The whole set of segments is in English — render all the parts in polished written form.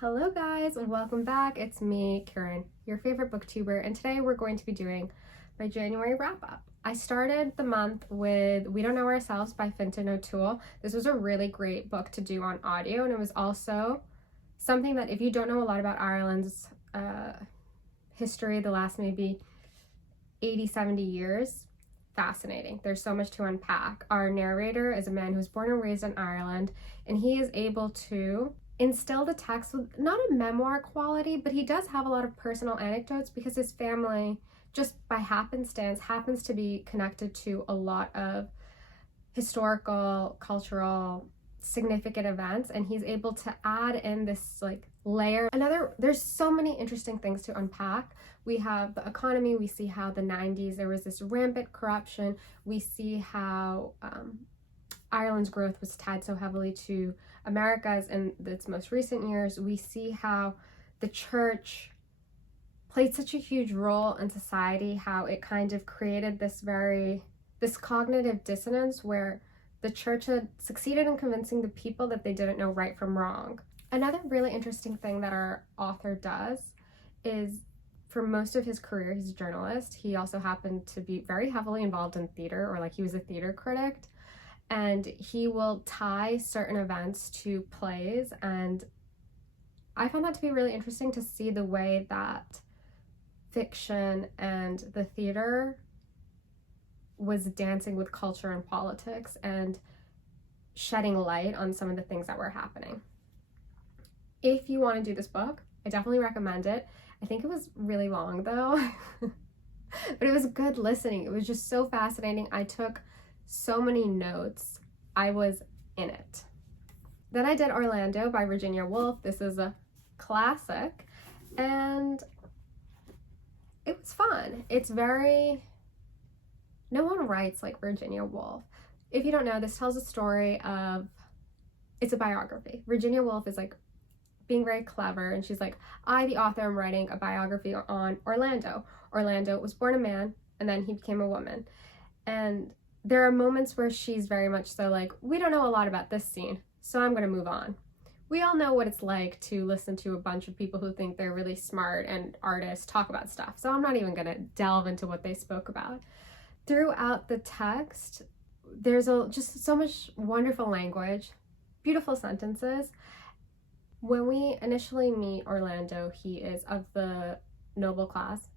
Hello guys, welcome back. It's me, Kiran, your favorite booktuber, and today we're going to be doing my January wrap-up. I started the month with We Don't Know Ourselves by Fintan O'Toole. This was a really great book to do on audio, and it was also something that if you don't know a lot about Ireland's history, the last maybe 80-70 years, fascinating. There's so much to unpack. Our narrator is a man who was born and raised in Ireland, and he is able to instill the text with not a memoir quality, but he does have a lot of personal anecdotes because his family, just by happenstance, happens to be connected to a lot of historical, cultural, significant events, and he's able to add in this layer. There's so many interesting things to unpack. We have the economy, we see how the 90s there was this rampant corruption, we see how Ireland's growth was tied so heavily to America's in its most recent years. We see how the church played such a huge role in society, how it kind of created this cognitive dissonance where the church had succeeded in convincing the people that they didn't know right from wrong. Another really interesting thing that our author does is, for most of his career, he's a journalist. He also happened to be very heavily involved in theater, or he was a theater critic. And he will tie certain events to plays, and I found that to be really interesting to see the way that fiction and the theater was dancing with culture and politics and shedding light on some of the things that were happening. If you want to do this book, I definitely recommend it. I think it was really long though, but it was good listening. It was just so fascinating. I took so many notes. I was in it. Then I did Orlando by Virginia Woolf. This is a classic and it was fun. No one writes like Virginia Woolf. If you don't know, this tells a story of, it's a biography. Virginia Woolf is being very clever, and she's like, I, the author, am writing a biography on Orlando. Orlando was born a man and then he became a woman. And there are moments where she's very much so we don't know a lot about this scene, so I'm going to move on. We all know what it's like to listen to a bunch of people who think they're really smart and artists talk about stuff, so I'm not even going to delve into what they spoke about. Throughout the text, there's just so much wonderful language, beautiful sentences. When we initially meet Orlando, he is of the noble class.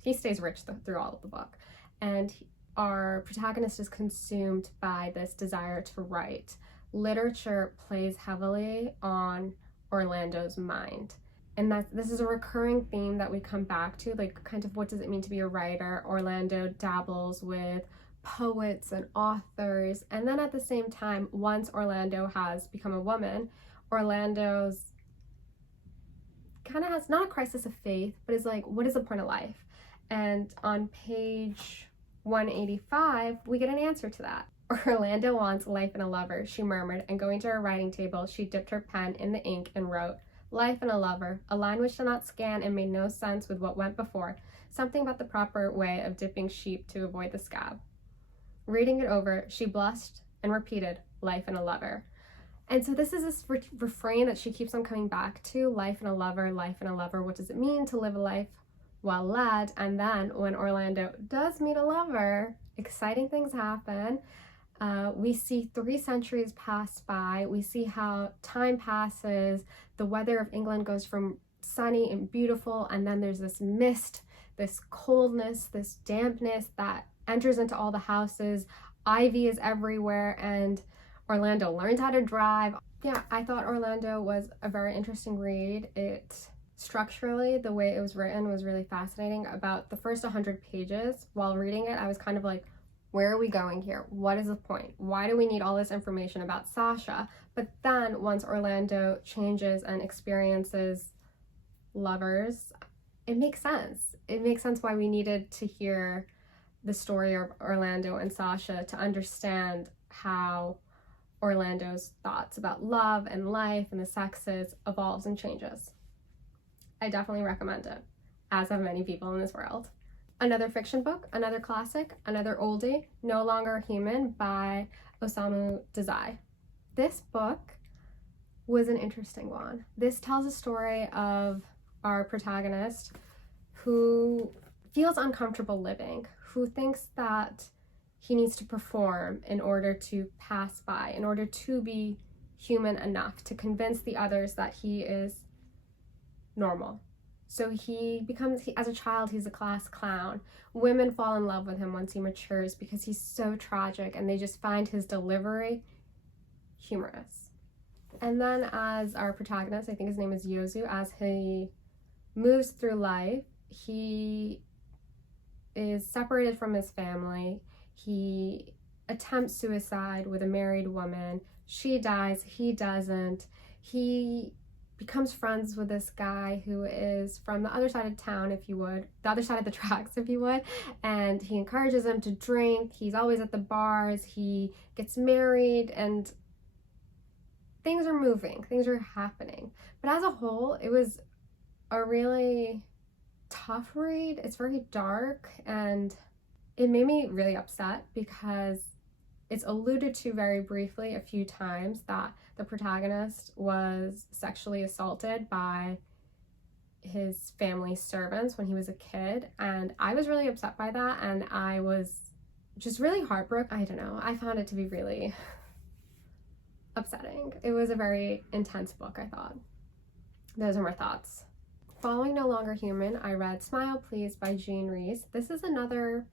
He stays rich through all of the book, and our protagonist is consumed by this desire to write. Literature plays heavily on Orlando's mind, and this is a recurring theme that we come back to, kind of what does it mean to be a writer. Orlando dabbles with poets and authors, and then at the same time, once Orlando has become a woman, Orlando's kind of has not a crisis of faith, but is what is the point of life? And on page 185, we get an answer to that. Orlando wants life and a lover, she murmured, and going to her writing table, she dipped her pen in the ink and wrote, life and a lover, a line which did not scan and made no sense with what went before, something about the proper way of dipping sheep to avoid the scab. Reading it over, she blushed and repeated, life and a lover. And so this is this refrain that she keeps on coming back to, life and a lover, life and a lover. What does it mean to live a life well led? And then when Orlando does meet a lover, exciting things happen. We see 3 centuries pass by. We see how time passes. The weather of England goes from sunny and beautiful, and then there's this mist, this coldness, this dampness that enters into all the houses. Ivy is everywhere, and Orlando learns how to drive. Yeah, I thought Orlando was a very interesting read. Structurally, the way it was written was really fascinating. About the first 100 pages, while reading it, I was kind of where are we going here? What is the point? Why do we need all this information about Sasha? But then once Orlando changes and experiences lovers, it makes sense. It makes sense why we needed to hear the story of Orlando and Sasha to understand how Orlando's thoughts about love and life and the sexes evolves and changes. I definitely recommend it, as have many people in this world. Another fiction book, another classic, another oldie, No Longer Human by Osamu Dazai. This book was an interesting one. This tells a story of our protagonist who feels uncomfortable living, who thinks that he needs to perform in order to pass by, in order to be human enough to convince the others that he is normal. So as a child, he's a class clown. Women fall in love with him once he matures because he's so tragic, and they just find his delivery humorous. And then as our protagonist, I think his name is Yozu, as he moves through life, he is separated from his family. He attempts suicide with a married woman. She dies, he doesn't. He becomes friends with this guy who is from the other side of town, if you would, the other side of the tracks, if you would, and he encourages him to drink. He's always at the bars. He gets married, and things are moving, things are happening. But as a whole, it was a really tough read. It's very dark, and it made me really upset because it's alluded to very briefly a few times that the protagonist was sexually assaulted by his family servants when he was a kid, and I was really upset by that, and I was just really heartbroken. I don't know, I found it to be really upsetting. It was a very intense book, I thought. Those are my thoughts. Following No Longer Human, I read Smile Please by Rhys. This is another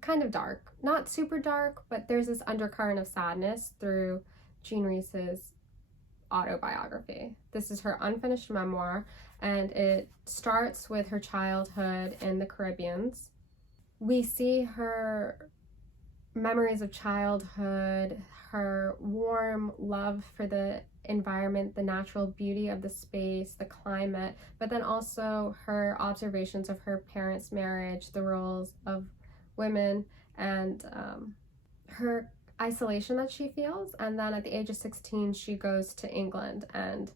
kind of dark, not super dark, but there's this undercurrent of sadness through Rhys's autobiography. This is her unfinished memoir, and it starts with her childhood in the Caribbean. We see her memories of childhood, her warm love for the environment, the natural beauty of the space, the climate, but then also her observations of her parents' marriage, the roles of women, and her isolation that she feels. And then at the age of 16, she goes to England, and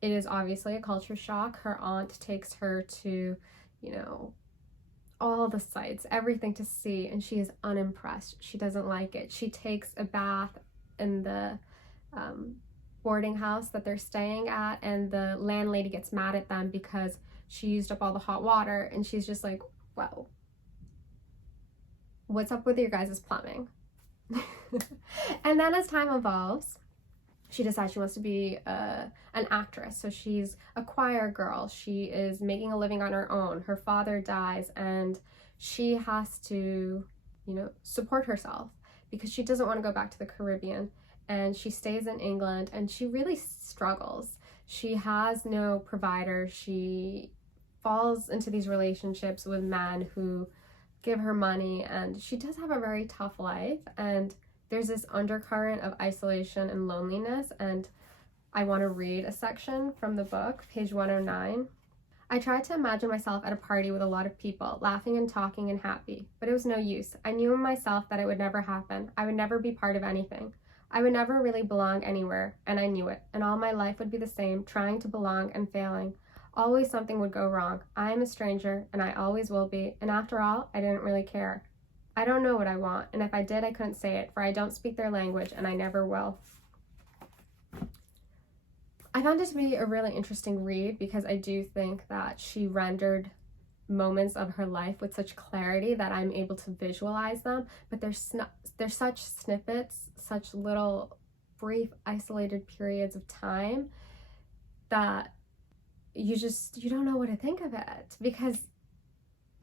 it is obviously a culture shock. Her aunt takes her to, all the sights, everything to see, and she is unimpressed. She doesn't like it. She takes a bath in the boarding house that they're staying at, and the landlady gets mad at them because she used up all the hot water, and she's just like, whoa, what's up with your guys' plumbing? And then as time evolves, she decides she wants to be an actress. So she's a choir girl. She is making a living on her own. Her father dies, and she has to, support herself because she doesn't want to go back to the Caribbean. And she stays in England, and she really struggles. She has no provider. She falls into these relationships with men who give her money, and she does have a very tough life, and there's this undercurrent of isolation and loneliness. And I want to read a section from the book, page 109. I tried to imagine myself at a party with a lot of people, laughing and talking and happy, but it was no use. I knew in myself that it would never happen. I would never be part of anything. I would never really belong anywhere, and I knew it, and all my life would be the same, trying to belong and failing. Always something would go wrong. I am a stranger, and I always will be, and after all, I didn't really care. I don't know what I want, and if I did, I couldn't say it, for I don't speak their language, and I never will. I found it to be a really interesting read because I do think that she rendered moments of her life with such clarity that I'm able to visualize them, but there's such snippets, such little brief isolated periods of time that you don't know what to think of it, because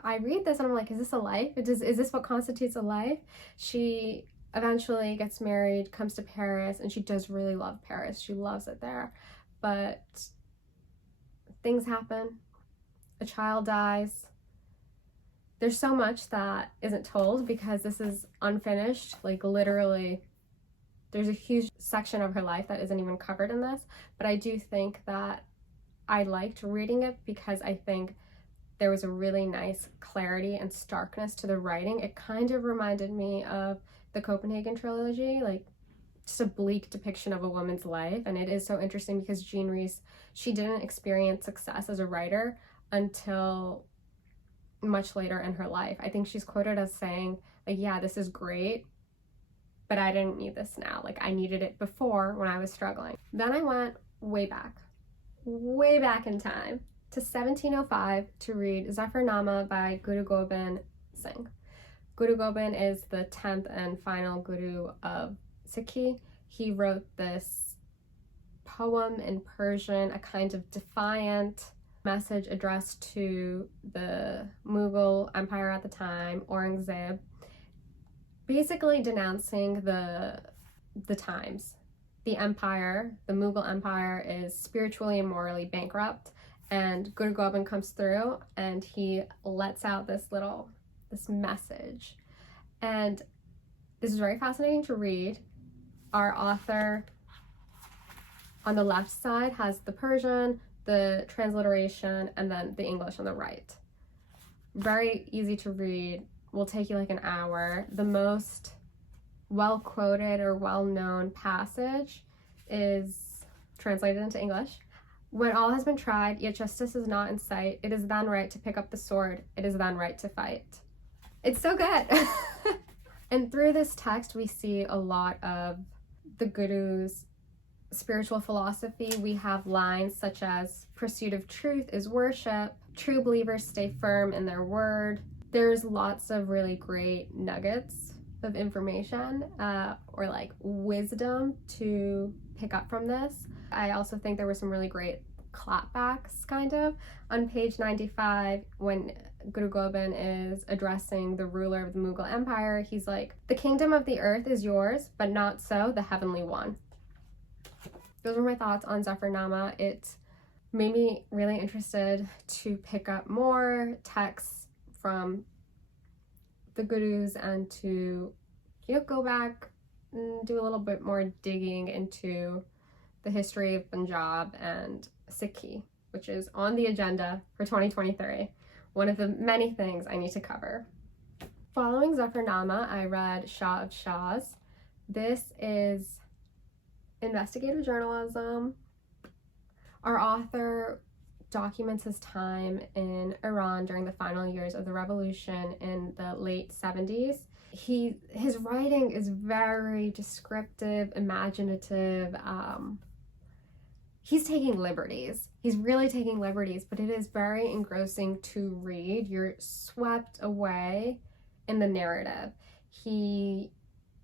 I read this and I'm like, is this a life? Is this what constitutes a life? She eventually gets married, comes to Paris, and she does really love Paris. She loves it there. But things happen. A child dies. There's so much that isn't told because this is unfinished. Like, literally, there's a huge section of her life that isn't even covered in this. But I do think that I liked reading it because I think there was a really nice clarity and starkness to the writing. It kind of reminded me of the Copenhagen trilogy, like just a bleak depiction of a woman's life. And it is so interesting because Rhys, she didn't experience success as a writer until much later in her life. I think she's quoted as saying, like, yeah, this is great, but I didn't need this now. Like, I needed it before when I was struggling. Then I went way back in time to 1705 to read Zafarnama by Guru Gobind Singh. Guru Gobind is the 10th and final guru of Sikhi. He wrote this poem in Persian, a kind of defiant message addressed to the Mughal Empire at the time, Aurangzeb, basically denouncing the times. The empire, the Mughal Empire, is spiritually and morally bankrupt, and Guru Gobind comes through and he lets out this message. And this is very fascinating to read. Our author on the left side has the Persian, the transliteration, and then the English on the right. Very easy to read, will take you like an hour. The most well-quoted or well-known passage is translated into English. When all has been tried, yet justice is not in sight, it is then right to pick up the sword, it is then right to fight. It's so good. And through this text, we see a lot of the Guru's spiritual philosophy. We have lines such as, pursuit of truth is worship, true believers stay firm in their word. There's lots of really great nuggets of information or like wisdom to pick up from this. I also think there were some really great clapbacks kind of. On page 95, when Guru Gobind is addressing the ruler of the Mughal Empire, he's like, the kingdom of the earth is yours, but not so the heavenly one. Those were my thoughts on Zafarnama. It made me really interested to pick up more texts from the gurus and to, go back and do a little bit more digging into the history of Punjab and Sikhi, which is on the agenda for 2023. One of the many things I need to cover. Following Zafarnama, I read Shah of Shahs. This is investigative journalism. Our author documents his time in Iran during the final years of the revolution in the late 70s. His writing is very descriptive, imaginative. He's taking liberties. He's really taking liberties, but it is very engrossing to read. You're swept away in the narrative. He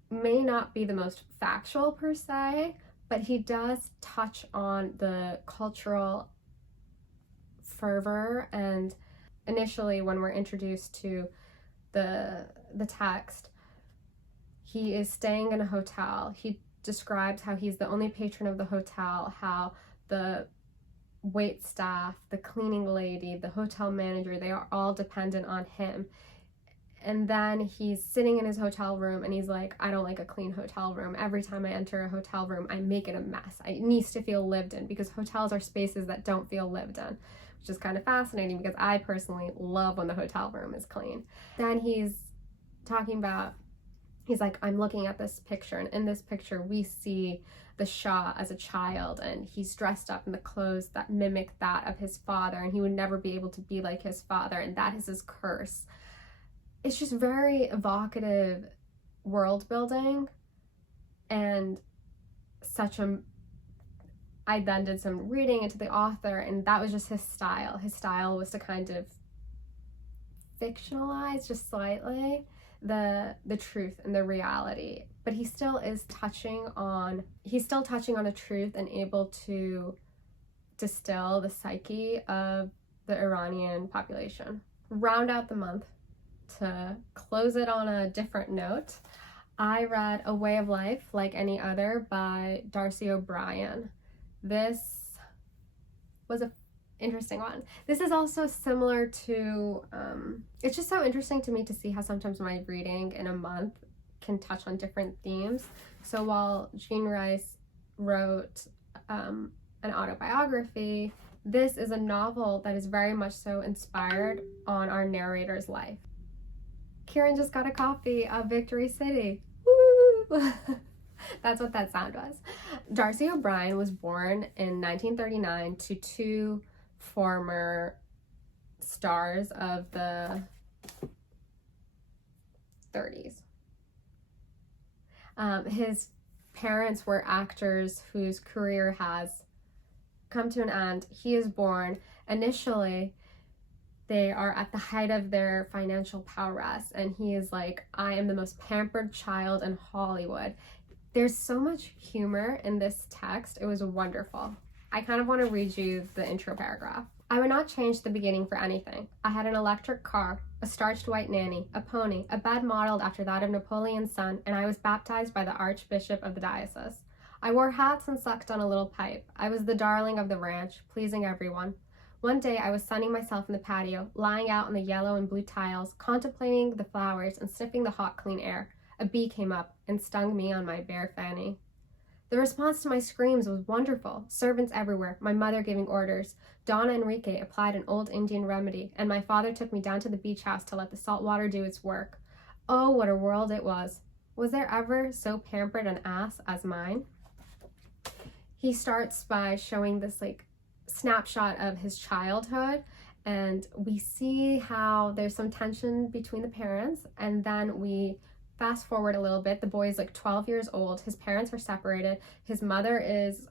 may not be the most factual per se, but he does touch on the cultural fervor. And initially, when we're introduced to the text, he is staying in a hotel. He describes how he's the only patron of the hotel, how the wait staff, the cleaning lady, the hotel manager, they are all dependent on him. And then he's sitting in his hotel room and he's like, I don't like a clean hotel room. Every time I enter a hotel room, I make it a mess. It needs to feel lived in, because hotels are spaces that don't feel lived in, which is kind of fascinating because I personally love when the hotel room is clean. Then he's talking about, he's like, I'm looking at this picture, and in this picture we see the Shah as a child, and he's dressed up in the clothes that mimic that of his father, and he would never be able to be like his father, and that is his curse. It's just very evocative world building, and I then did some reading into the author, and that was just his style. His style was to kind of fictionalize just slightly the truth and the reality, but he still is touching on a truth and able to distill the psyche of the Iranian population. Round out the month, to close it on a different note, I read A Way of Life Like Any Other by Darcy O'Brien. This was an interesting one. This is also similar to, it's just so interesting to me to see how sometimes my reading in a month can touch on different themes. So while Jean Rhys wrote an autobiography, this is a novel that is very much so inspired on our narrator's life. Kiran just got a copy of Victory City. Woo! That's what that sound was. Darcy O'Brien was born in 1939 to two former stars of the 30s. His parents were actors whose career has come to an end. He is born. Initially, they are at the height of their financial prowess, and he is like, I am the most pampered child in Hollywood. There's so much humor in this text. It was wonderful. I kind of want to read you the intro paragraph. I would not change the beginning for anything. I had an electric car, a starched white nanny, a pony, a bed modeled after that of Napoleon's son, and I was baptized by the Archbishop of the diocese. I wore hats and sucked on a little pipe. I was the darling of the ranch, pleasing everyone. One day I was sunning myself in the patio, lying out on the yellow and blue tiles, contemplating the flowers and sniffing the hot, clean air. A bee came up and stung me on my bare fanny. The response to my screams was wonderful. Servants everywhere, my mother giving orders. Donna Enrique applied an old Indian remedy, and my father took me down to the beach house to let the salt water do its work. Oh, what a world it was. Was there ever so pampered an ass as mine? He starts by showing this snapshot of his childhood, and we see how there's some tension between the parents, and then we fast forward a little bit. The boy is 12 years old. His parents are separated. His mother is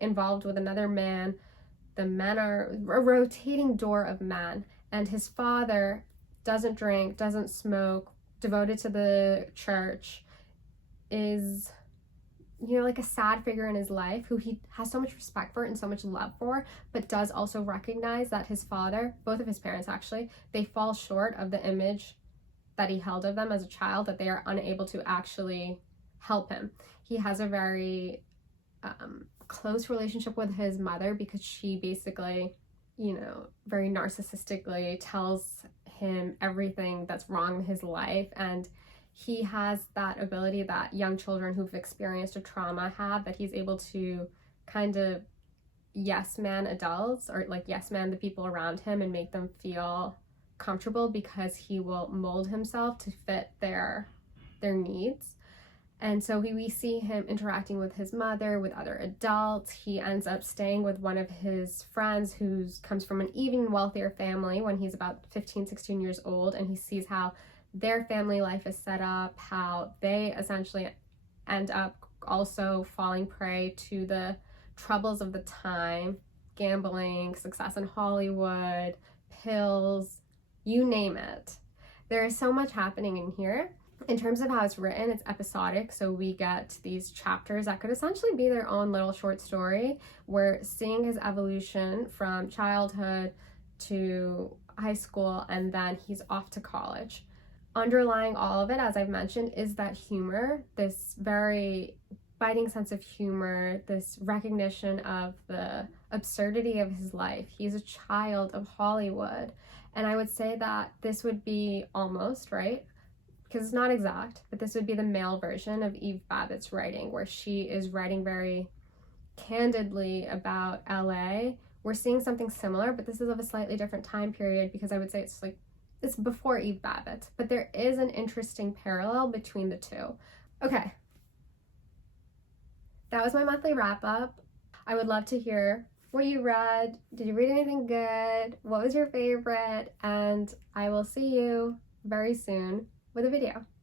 involved with another man. The men are a rotating door of men. And his father doesn't drink, doesn't smoke, devoted to the church, is, a sad figure in his life who he has so much respect for and so much love for, but does also recognize that his father, both of his parents actually, they fall short of the image that he held of them as a child, that they are unable to actually help him. He has a very close relationship with his mother because she basically, very narcissistically tells him everything that's wrong in his life, and he has that ability that young children who've experienced a trauma have, that he's able to kind of yes man adults, or yes man the people around him, and make them feel comfortable because he will mold himself to fit their needs. And so we see him interacting with his mother, with other adults. He ends up staying with one of his friends who comes from an even wealthier family when he's about 15, 16 years old, and he sees how their family life is set up, how they essentially end up also falling prey to the troubles of the time, gambling, success in Hollywood, pills, you name it. There is so much happening in here. In terms of how it's written, it's episodic, so we get these chapters that could essentially be their own little short story. We're seeing his evolution from childhood to high school, and then he's off to college. Underlying all of it, as I've mentioned, is that humor, this very biting sense of humor, this recognition of the absurdity of his life. He's a child of Hollywood. And I would say that this would be almost, right? Because it's not exact, but this would be the male version of Eve Babbitt's writing, where she is writing very candidly about LA. We're seeing something similar, but this is of a slightly different time period, because I would say it's before Eve Babbitt, but there is an interesting parallel between the two. Okay. That was my monthly wrap up. I would love to hear what you read. Did you read anything good? What was your favorite? And I will see you very soon with a video.